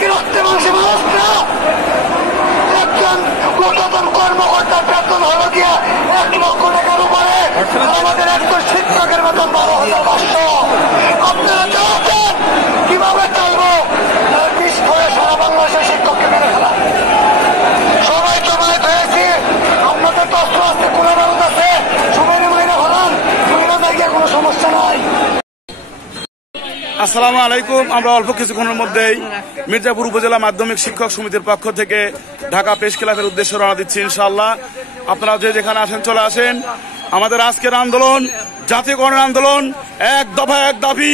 কি রক্তে মাংসে মানুষ না? একজন ঊর্ধ্বতন কর্মকর্তার বেতন হলো গিয়া 1 লক্ষ টাকার উপরে, আমাদের একজন শিক্ষকের বেতন 12,500। আপনারা চাচ্ছেন কিভাবে চাইবো বিষ করে সারা বাংলাদেশের শিক্ষককে মেরে ফেলা? সবাই জমায়েত হয়েছি, আপনাদের তো অস্ত্র আছে, কোলা বারুদ আছে, সবাই মাইনা ফেলান, মাইনা জায়গায় কোনো সমস্যা নাই। আসসালামু আলাইকুম। আমরা অল্প কিছুক্ষণের মধ্যেই মির্জাপুর উপজেলা মাধ্যমিক শিক্ষক সমিতির পক্ষ থেকে ঢাকা প্রেস ক্লাবের উদ্দেশ্যে রওনা দিচ্ছি ইনশাআল্লাহ। আপনারা যে যেখানে আসেন চলে আসেন। আমাদের আজকের আন্দোলন জাতীয়করণ আন্দোলন, 1 দফা 1 দাবি,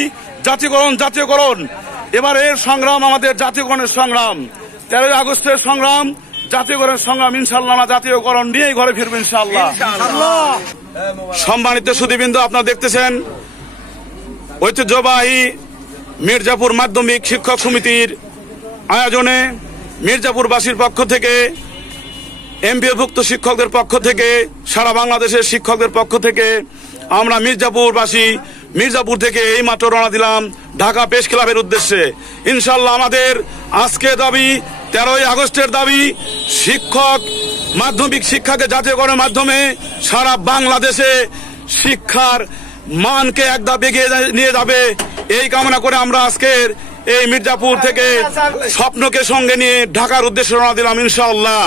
জাতীয়করণ। এবারের সংগ্রাম আমাদের জাতীয়করণের সংগ্রাম, 13 আগস্টের সংগ্রাম, জাতীয়করণের সংগ্রাম। ইনশাআল্লাহ আমরা জাতীয়করণ নিয়েই ঘরে ফিরবো ইনশাআল্লাহ। সম্মানিত সুধীবৃন্দ, আপনারা দেখতেছেন ঐতিহ্যবাহী মির্জাপুর মাধ্যমিক শিক্ষক সমিতির আয়োজনে মির্জাপুরবাসীর পক্ষ থেকে, এমপিওভুক্ত শিক্ষকদের পক্ষ থেকে, সারা বাংলাদেশের শিক্ষকদের পক্ষ থেকে আমরা মির্জাপুর থেকে এইমাত্র রওনা দিলাম ঢাকা প্রেস ক্লাবের উদ্দেশ্যে। ইনশাআল্লাহ আমাদের আজকে দাবি, 13 আগস্টের দাবি, মাধ্যমিক শিক্ষাকে জাতীয়করণের মাধ্যমে সারা বাংলাদেশে শিক্ষার মানকে এক ধাপ এগিয়ে নিয়ে যাবে, এই কামনা করে আমরা আজকের এই মির্জাপুর থেকে স্বপ্নকে সঙ্গে নিয়ে ঢাকার উদ্দেশ্যে রওনা দিলাম ইনশাআল্লাহ।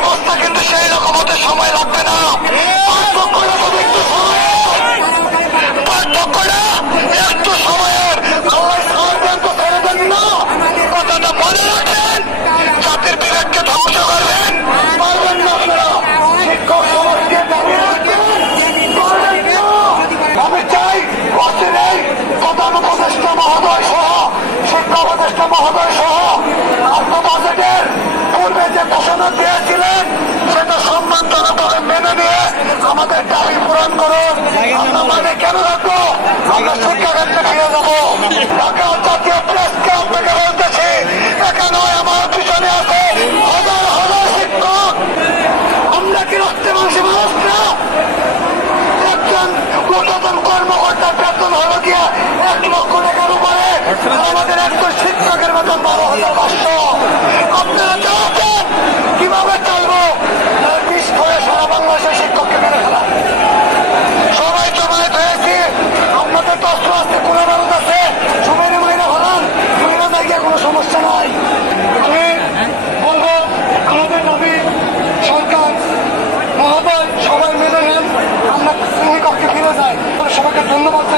অবস্থা কিন্তু সেই রকম হতে সময় লাগবে না। একটু সময়ের কথাটা মনে রাখেন, জাতির বিবেককে ধ্বংস করবেন পারবেন না আপনারা। শিক্ষক সমাজকে দাঁড়িয়ে রাখবেন। আমি চাই অচিরেই প্রধান উপদেষ্টা মহোদয় সহ, শিক্ষা উপদেষ্টা মহোদয় সহ অর্থ বাজেটের পূর্বে যে ঘোষণা দিয়েছিলেন সেটা সম্মানজনকভাবে মেনে নিয়ে আমাদের দাবি পূরণ করুন। আমরা মানে কেন রাখবো? আমরা শিক্ষাক্ষেত্রে ফিরে যাবো। ঢাকা জাতীয় প্রেসকে আপনাকে বলতেছি, একা নয়, আমার পিছনে আছে হাজার হাজার শিক্ষক। আমরা কি রক্তে মাংসে মানুষ না? একজন ঊর্ধ্বতন কর্মকর্তা গিয়ে 1,00,000 টাকার উপরে আমাদের একজন শিক্ষকের বেতন 12,500। আপনারা চাচ্ছেন কিভাবে চলবো বিষ হয়ে সারা বাংলাদেশের শিক্ষককে মেরে ফেলা। সবাই জমায়েত হয়েছি, আপনাদের তো অস্ত্র আসতে কোনো বারুদ আছে, সবাই মাইরা ফেলান, মাইরা দেখে কোনো সমস্যা নাই। আমি বলবো আমাদের দাবি সরকার মহোদয় সবাই মেনে নেন, আমরা শ্রেণীকক্ষে ফিরে যাই। সবাইকে ধন্যবাদ।